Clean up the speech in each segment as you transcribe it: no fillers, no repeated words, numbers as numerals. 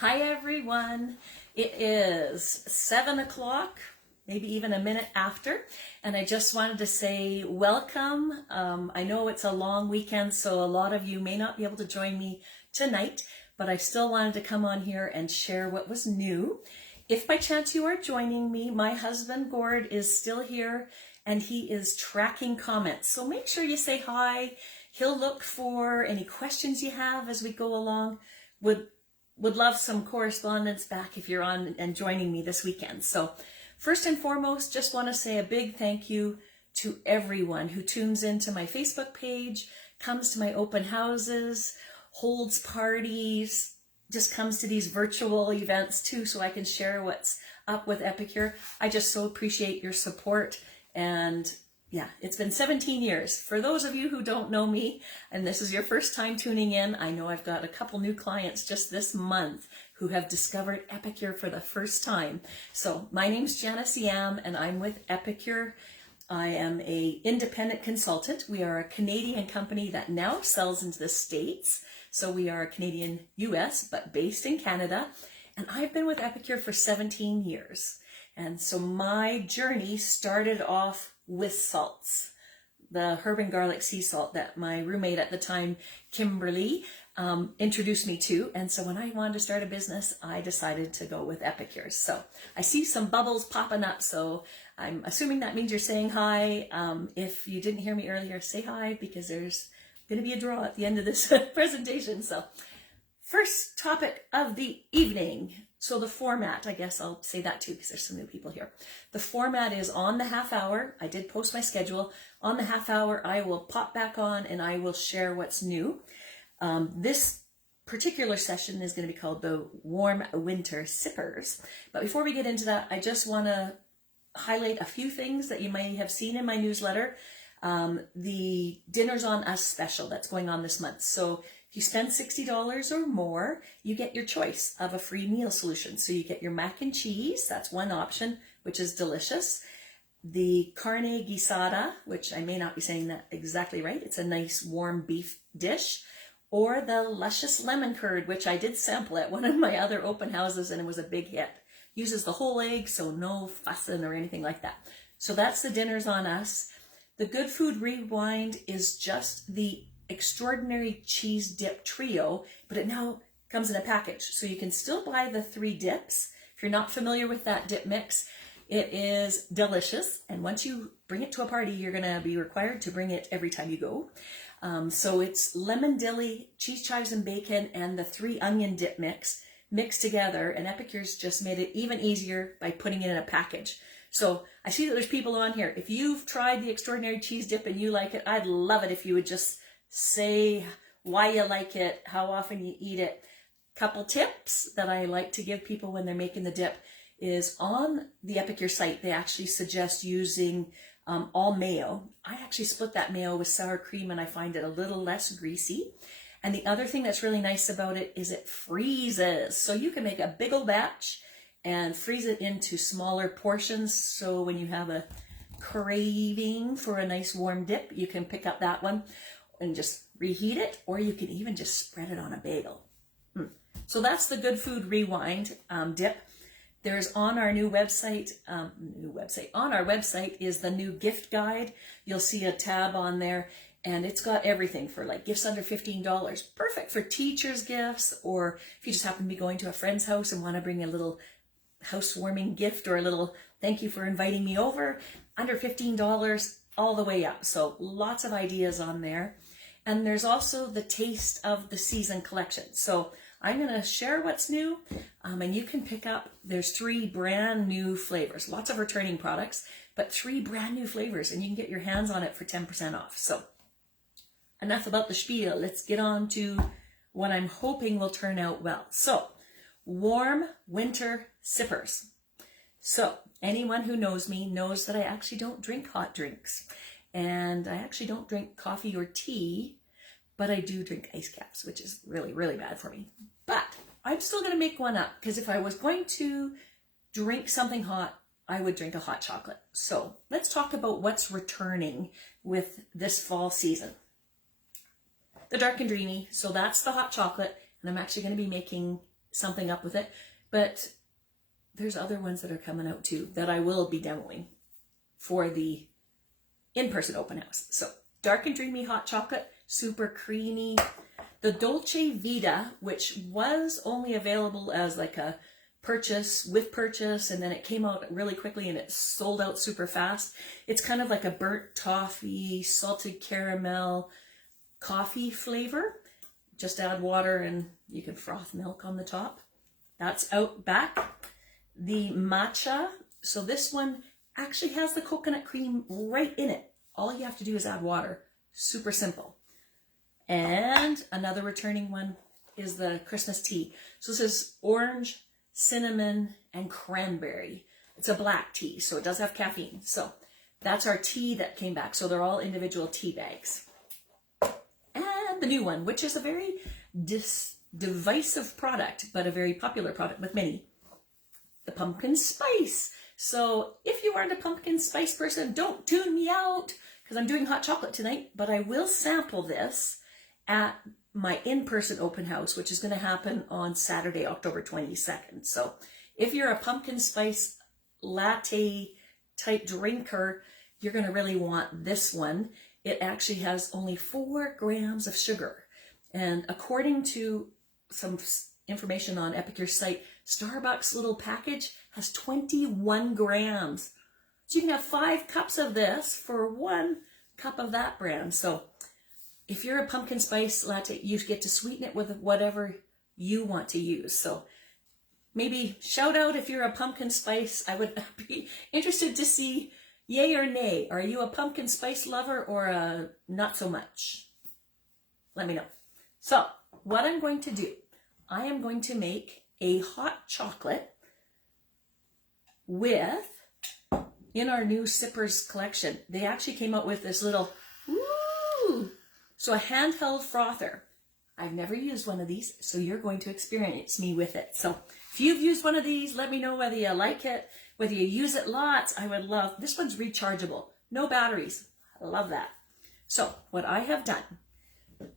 Hi everyone. It is 7 o'clock, maybe even a minute after, and I just wanted to say welcome. I know it's a long weekend, so a lot of you may not be able to join me tonight, but I still wanted to come on here and share what was new. If by chance you are joining me, my husband Gord is still here and he is tracking comments. So make sure you say hi. He'll look for any questions you have as we go along. Would love some correspondence back if you're on and joining me this weekend. So first and foremost, just want to say a big thank you to everyone who tunes into my Facebook page, comes to my open houses, holds parties, just comes to these virtual events too, so I can share what's up with Epicure. I just so appreciate your support. And yeah, it's been 17 years. For those of you who don't know me, and this is your first time tuning in, I know I've got a couple new clients just this month who have discovered Epicure for the first time. So my name's Janice Yam, and I'm with Epicure. I am an independent consultant. We are a Canadian company that now sells into the States. So we are a Canadian US, but based in Canada. And I've been with Epicure for 17 years. And so my journey started off with salts, the herb and garlic sea salt that my roommate at the time, Kimberly, introduced me to. And so when I wanted to start a business, I decided to go with Epicure. So I see some bubbles popping up, so I'm assuming that means you're saying hi. If you didn't hear me earlier, say hi, because there's going to be a draw at the end of this presentation. So first topic of the evening. So the format, I guess I'll say that too, because there's some new people here. The format is on the half hour. I did post my schedule. On the half hour, I will pop back on and I will share what's new. This particular session is going to be called the Warm Winter Sippers. But before we get into that, I just want to highlight a few things that you may have seen in my newsletter. The Dinners on Us special that's going on this month. So if you spend $60 or more, you get your choice of a free meal solution. So you get your mac and cheese, that's one option, which is delicious. The carne guisada, which I may not be saying that exactly right. It's a nice warm beef dish. Or the luscious lemon curd, which I did sample at one of my other open houses and it was a big hit. Uses the whole egg, so no fussing or anything like that. So that's the Dinners on Us. The Good Food Rewind is just the extraordinary cheese dip trio, but it now comes in a package. So you can still buy the 3 dips. If you're not familiar with that dip mix, it is delicious. And once you bring it to a party, you're going to be required to bring it every time you go. So it's lemon dilly, cheese chives and bacon, and the 3 onion dip mix mixed together. And Epicure's just made it even easier by putting it in a package. So I see that there's people on here. If you've tried the extraordinary cheese dip and you like it, I'd love it if you would just say why you like it, how often you eat it. Couple tips that I like to give people when they're making the dip is on the Epicure site, they actually suggest using all mayo. I actually split that mayo with sour cream and I find it a little less greasy. And the other thing that's really nice about it is it freezes. So you can make a big old batch and freeze it into smaller portions. So when you have a craving for a nice warm dip, you can pick up that one and just reheat it, or you can even just spread it on a bagel. So that's the Good Food Rewind dip. There's on our new website, on our website is the new gift guide. You'll see a tab on there and it's got everything for like gifts under $15. Perfect for teachers' gifts, or if you just happen to be going to a friend's house and want to bring a little housewarming gift or a little thank you for inviting me over, under $15 all the way up. So lots of ideas on there. And there's also the Taste of the Season collection. So I'm going to share what's new, and you can pick up, there's 3 brand new flavors, lots of returning products, but 3 brand new flavors, and you can get your hands on it for 10% off. So enough about the spiel. Let's get on to what I'm hoping will turn out well. So Warm Winter Sippers. So anyone who knows me knows that I actually don't drink hot drinks, and I actually don't drink coffee or tea, but I do drink ice caps, which is really, really bad for me. But I'm still going to make one up, because if I was going to drink something hot, I would drink a hot chocolate. So let's talk about what's returning with this fall season. The Dark and Dreamy, so that's the hot chocolate, and I'm actually going to be making something up with it. But there's other ones that are coming out too that I will be demoing for the in-person open house. So dark and dreamy hot chocolate, super creamy. The Dolce Vita, which was only available as like a purchase with purchase, and then it came out really quickly and it sold out super fast. It's kind of like a burnt toffee, salted caramel, coffee flavor. Just add water and you can froth milk on the top. That's out back. The matcha, so this one actually has the coconut cream right in it. All you have to do is add water. Super simple. And another returning one is the Christmas tea. So this is orange, cinnamon, and cranberry. It's a black tea, so it does have caffeine. So that's our tea that came back. So they're all individual tea bags. And the new one, which is a very divisive product, but a very popular product with many, the pumpkin spice. So if you aren't a pumpkin spice person, don't tune me out because I'm doing hot chocolate tonight, but I will sample this at my in-person open house, which is going to happen on Saturday, October 22nd. So if you're a pumpkin spice latte type drinker, you're going to really want this one. It actually has only 4 grams of sugar. And according to some information on Epicure's site, Starbucks' little package has 21 grams. So you can have 5 cups of this for 1 cup of that brand. So if you're a pumpkin spice latte, you get to sweeten it with whatever you want to use. So maybe shout out if you're a pumpkin spice. I would be interested to see yay or nay. Are you a pumpkin spice lover or a not so much? Let me know. So what I'm going to do, I am going to make a hot chocolate with, in our new sippers collection, they actually came out with this little, so a handheld frother. I've never used one of these, so you're going to experience me with it. So if you've used one of these, let me know whether you like it, whether you use it lots. I would love, this one's rechargeable, no batteries. I love that. So what I have done,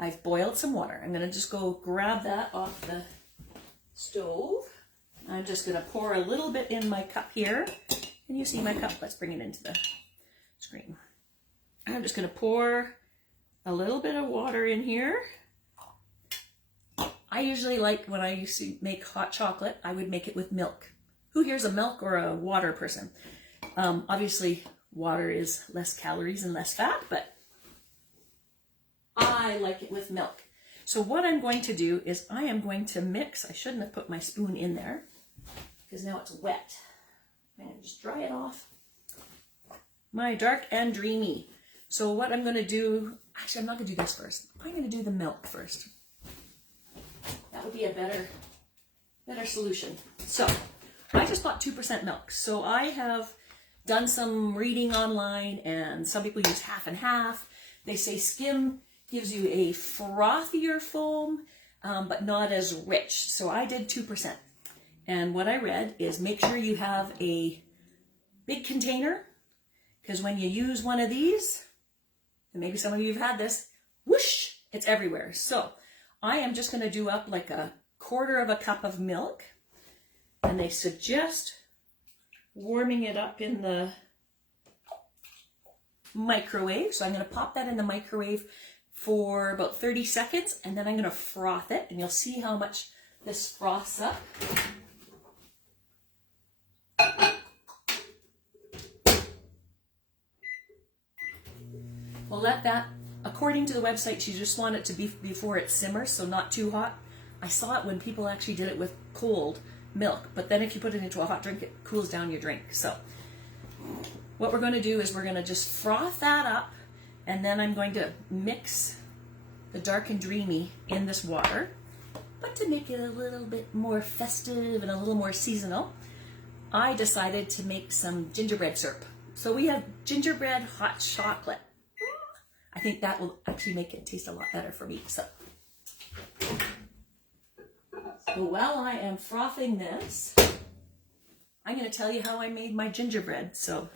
I've boiled some water. I'm going to just go grab that off the stove. I'm just going to pour a little bit in my cup here. Can you see my cup? Let's bring it into the screen. I'm just going to pour a little bit of water in here. I usually like, when I used to make hot chocolate, I would make it with milk. Who here's a milk or a water person? Obviously, water is less calories and less fat, but I like it with milk. So what I'm going to do is I am going to mix, I shouldn't have put my spoon in there because now it's wet. I'm going to just dry it off. My dark and dreamy. So what I'm going to do, actually I'm not going to do this first. I'm going to do the milk first. That would be a better solution. So I just bought 2% milk. So I have done some reading online and some people use half and half. They say skim gives you a frothier foam, but not as rich. So I did 2%. And what I read is make sure you have a big container, because when you use one of these, and maybe some of you have had this, whoosh, it's everywhere. So I am just going to do up like a 1/4 cup of milk, and they suggest warming it up in the microwave. So I'm going to pop that in the microwave for about 30 seconds, and then I'm going to froth it, and you'll see how much this froths up. We'll let that, according to the website, you just want it to be before it simmers, so not too hot. I saw it when people actually did it with cold milk, but then if you put it into a hot drink, it cools down your drink. So what we're going to do is we're going to just froth that up, and then I'm going to mix the dark and dreamy in this water. But to make it a little bit more festive and a little more seasonal, I decided to make some gingerbread syrup. So we have gingerbread hot chocolate. I think that will actually make it taste a lot better for me. So while I am frothing this, I'm going to tell you how I made my gingerbread. So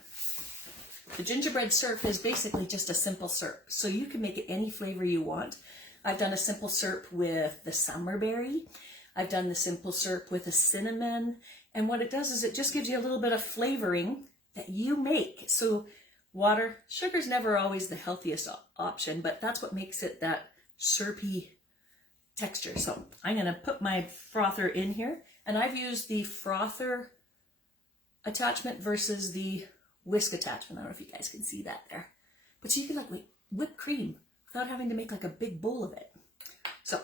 the gingerbread syrup is basically just a simple syrup. So you can make it any flavor you want. I've done a simple syrup with the summerberry. I've done the simple syrup with a cinnamon. And what it does is it just gives you a little bit of flavoring that you make. So water, sugar's never always the healthiest option, but that's what makes it that syrupy texture. So I'm going to put my frother in here, and I've used the frother attachment versus the whisk attachment. I don't know if you guys can see that there. But so you can like whipped cream without having to make like a big bowl of it. So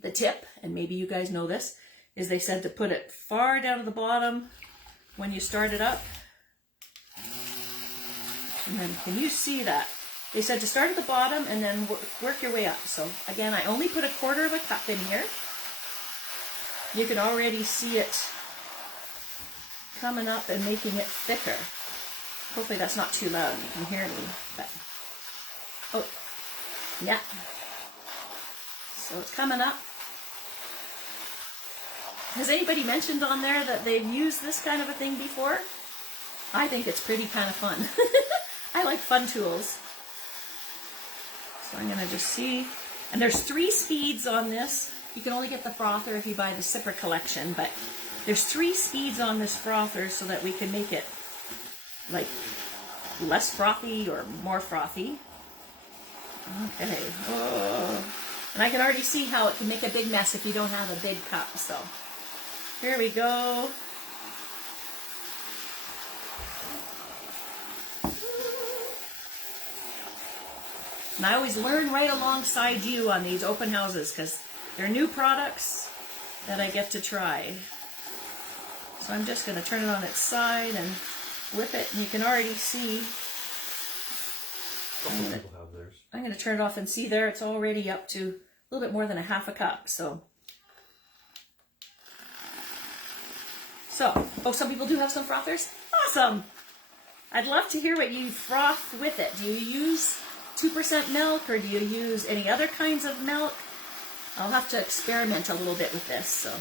the tip, and maybe you guys know this, is they said to put it far down at the bottom when you start it up. And then can you see that? They said to start at the bottom and then work your way up. So again, I only put 1/4 of a cup in here. You can already see it coming up and making it thicker. Hopefully that's not too loud. You can hear me. But, oh, yeah. So it's coming up. Has anybody mentioned on there that they've used this kind of a thing before? I think it's pretty kind of fun. I like fun tools. So I'm going to just see. And there's 3 speeds on this. You can only get the frother if you buy the sipper collection, but there's 3 speeds on this frother so that we can make it like less frothy or more frothy. Okay. Oh. And I can already see how it can make a big mess if you don't have a big cup. So here we go. And I always learn right alongside you on these open houses because they're new products that I get to try. So I'm just going to turn it on its side and whip it, and you can already see. I'm going to turn it off and see there it's already up to a little bit more than 1/2 cup. So, oh, some people do have some frothers. Awesome! I'd love to hear what you froth with it. Do you use 2% milk, or do you use any other kinds of milk? I'll have to experiment a little bit with this. So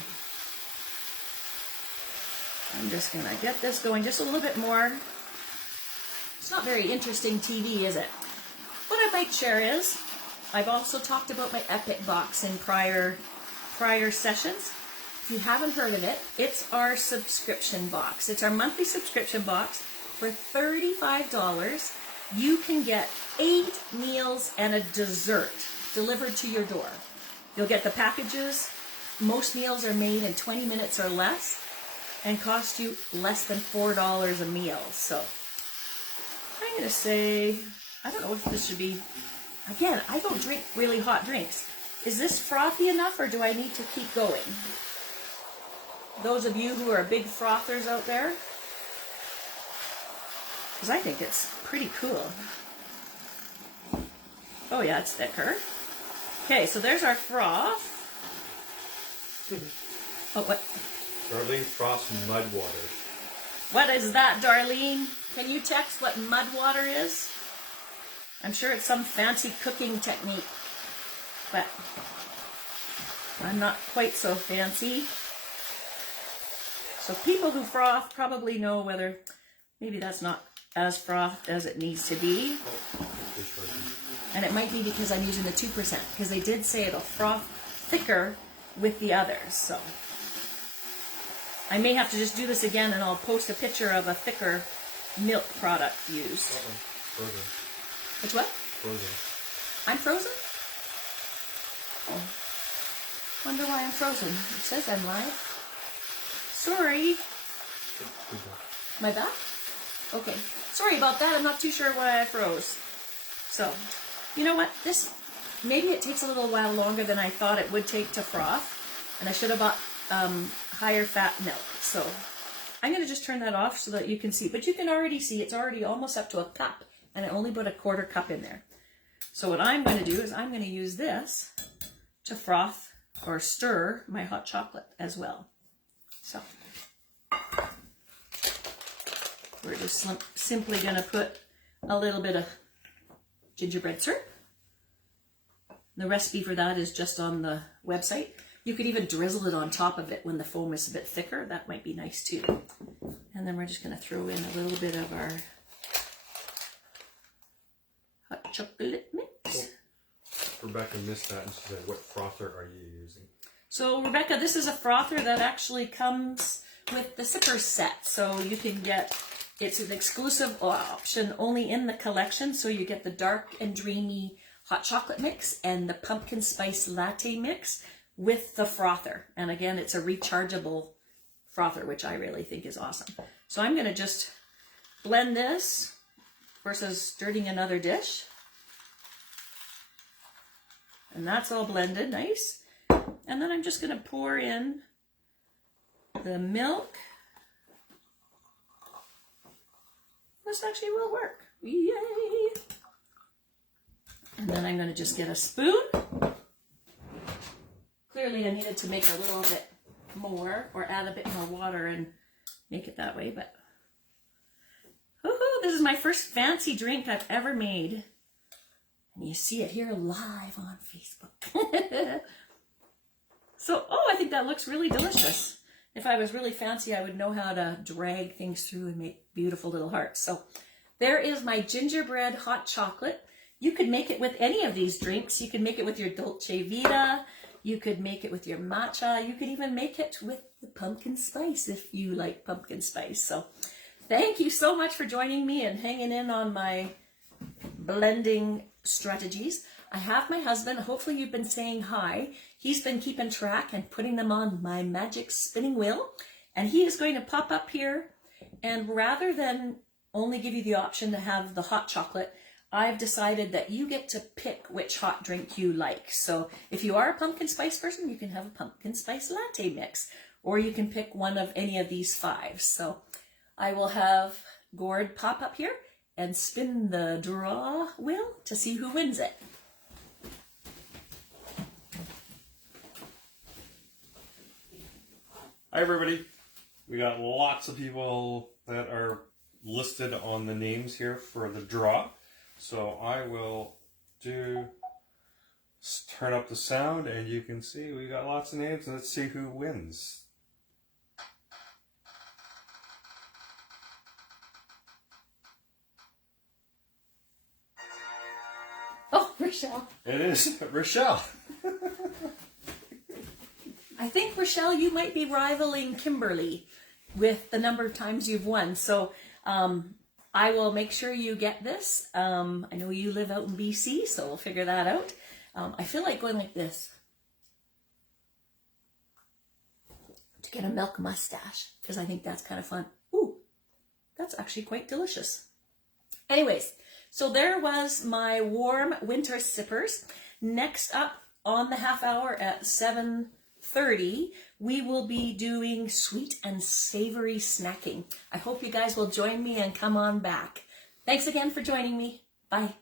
I'm just going to get this going just a little bit more. It's not very interesting TV, is it? What I might share is, I've also talked about my Epic box in prior sessions. If you haven't heard of it, it's our subscription box. It's our monthly subscription box. For $35, you can get 8 meals and a dessert delivered to your door. You'll get the packages. Most meals are made in 20 minutes or less and cost you less than $4 a meal. So I'm going to say, I don't know if this should be, again, I don't drink really hot drinks. Is this frothy enough, or do I need to keep going? Those of you who are big frothers out there, because I think it's pretty cool. Oh yeah, it's thicker. Okay, so there's our froth. Oh, what? Darlene frosts mud water. What is that, Darlene? Can you text what mud water is? I'm sure it's some fancy cooking technique, but I'm not quite so fancy. So people who froth probably know whether maybe that's not as frothed as it needs to be. And it might be because I'm using the 2%, because they did say it'll froth thicker with the others. So I may have to just do this again, and I'll post a picture of a thicker milk product used. Frozen. Which what? Frozen. I'm frozen? Oh. Wonder why I'm frozen. It says I'm live. Sorry. My back? Okay. Sorry about that. I'm not too sure why I froze. So, you know what? This, maybe it takes a little while longer than I thought it would take to froth. And I should have bought higher fat milk. So I'm going to just turn that off so that you can see. But you can already see it's already almost up to a cup. And I only put 1/4 cup in there. So what I'm going to do is I'm going to use this to froth or stir my hot chocolate as well. So we're just simply going to put a little bit of gingerbread syrup. The recipe for that is just on the website. You could even drizzle it on top of it when the foam is a bit thicker. That might be nice too. And then we're just going to throw in a little bit of our hot chocolate mix. Rebecca missed that and she said, what frother are you using? So Rebecca, this is a frother that actually comes with the sipper set. So you can get, it's an exclusive option only in the collection. So you get the dark and dreamy hot chocolate mix and the pumpkin spice latte mix with the frother. And again, it's a rechargeable frother, which I really think is awesome. So I'm going to just blend this versus dirtying another dish. And that's all blended nice. And then I'm just going to pour in the milk. This actually will work. Yay! And then I'm going to just get a spoon. Clearly I needed to make a little bit more or add a bit more water and make it that way. But woohoo, this is my first fancy drink I've ever made. And you see it here live on Facebook. So, I think that looks really delicious. If I was really fancy, I would know how to drag things through and make beautiful little hearts. So there is my gingerbread hot chocolate. You could make it with any of these drinks. You could make it with your Dolce Vita. You could make it with your matcha. You could even make it with the pumpkin spice if you like pumpkin spice. So thank you so much for joining me and hanging in on my blending strategies. I have my husband. Hopefully you've been saying hi. He's been keeping track and putting them on my magic spinning wheel. And he is going to pop up here. And rather than only give you the option to have the hot chocolate, I've decided that you get to pick which hot drink you like. So if you are a pumpkin spice person, you can have a pumpkin spice latte mix. Or you can pick one of any of these 5. So I will have Gord pop up here and spin the draw wheel to see who wins it. Hi everybody. We got lots of people that are listed on the names here for the draw. So I will turn up the sound and you can see we got lots of names. Let's see who wins. Oh, Rochelle. It is Rochelle. I think, Rochelle, you might be rivaling Kimberly with the number of times you've won. So I will make sure you get this. I know you live out in BC, so we'll figure that out. I feel like going like this to get a milk mustache because I think that's kind of fun. Ooh, that's actually quite delicious. Anyways, so there was my warm winter sippers. Next up on the half hour at 7:30, we will be doing sweet and savory snacking. I hope you guys will join me and come on back. Thanks again for joining me. Bye.